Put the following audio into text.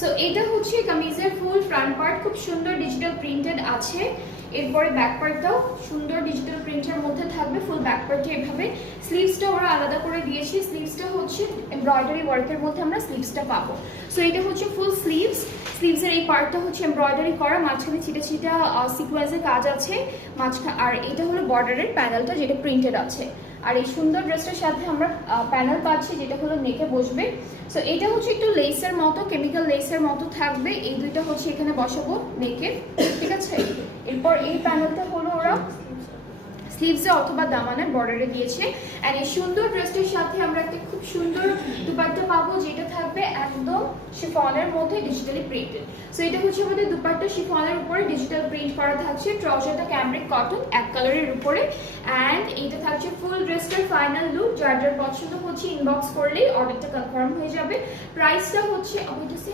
So এটা হচ্ছে কামিজের ফুল ফ্রন্ট পার্ট, খুব সুন্দর ডিজিটাল প্রিন্টেড আছে। এরপরে ব্যাক পার্টটাও সুন্দর ডিজিটাল প্রিন্টের মধ্যে থাকবে, ফুল ব্যাক পার্টে এভাবে। স্লিভসটা ওরা আলাদা করে দিয়েছে, স্লিভসটা হচ্ছে এমব্রয়ডারি ওয়ার্কের মধ্যে আমরা স্লিভসটা পাবো। সো এটা হচ্ছে ফুল স্লিভস, স্লিভসের এই পার্টটা হচ্ছে এমব্রয়ডারি করা, মাঝখানে ছিটা ছিটা সিকোয়েন্সের কাজ আছে মাঝখানে, আর এটা হলো বর্ডারের প্যানেলটা যেটা প্রিন্টেড আছে। আর এই সুন্দর ড্রেসটার সাথে আমরা প্যানেল পাচ্ছি যেটা হলো নেকে বসবে। সো এটা হচ্ছে একটু লেসের মতো, কেমিক্যাল লেসের মতো থাকবে, এই দুইটা হচ্ছে এখানে বসাবো নেকে, ঠিক আছে। এরপর এই প্যানেলটা হলো ওরা স্লিভসে অথবা দামানের বর্ডারে দিয়েছে। এন্ড এই সুন্দর ড্রেসটির সাথে আমরা একটা খুব সুন্দর দুপাট্টা পাবো যেটা থাকবে একদম শিফনের মধ্যে ডিজিটালি প্রিন্টেড। সো এটা হচ্ছে আমাদের দুপাট্টা, শিফনের উপরে ডিজিটাল প্রিন্ট করা থাকছে, ট্রাউজারটা ক্যামব্রিক কটন এক কালারের উপরে। অ্যান্ড এইটা থাকছে ফুল ড্রেসটার ফাইনাল লুক। যার যার পছন্দ হচ্ছে ইনবক্স করলেই অর্ডারটা কনফার্ম হয়ে যাবে। প্রাইসটা হচ্ছে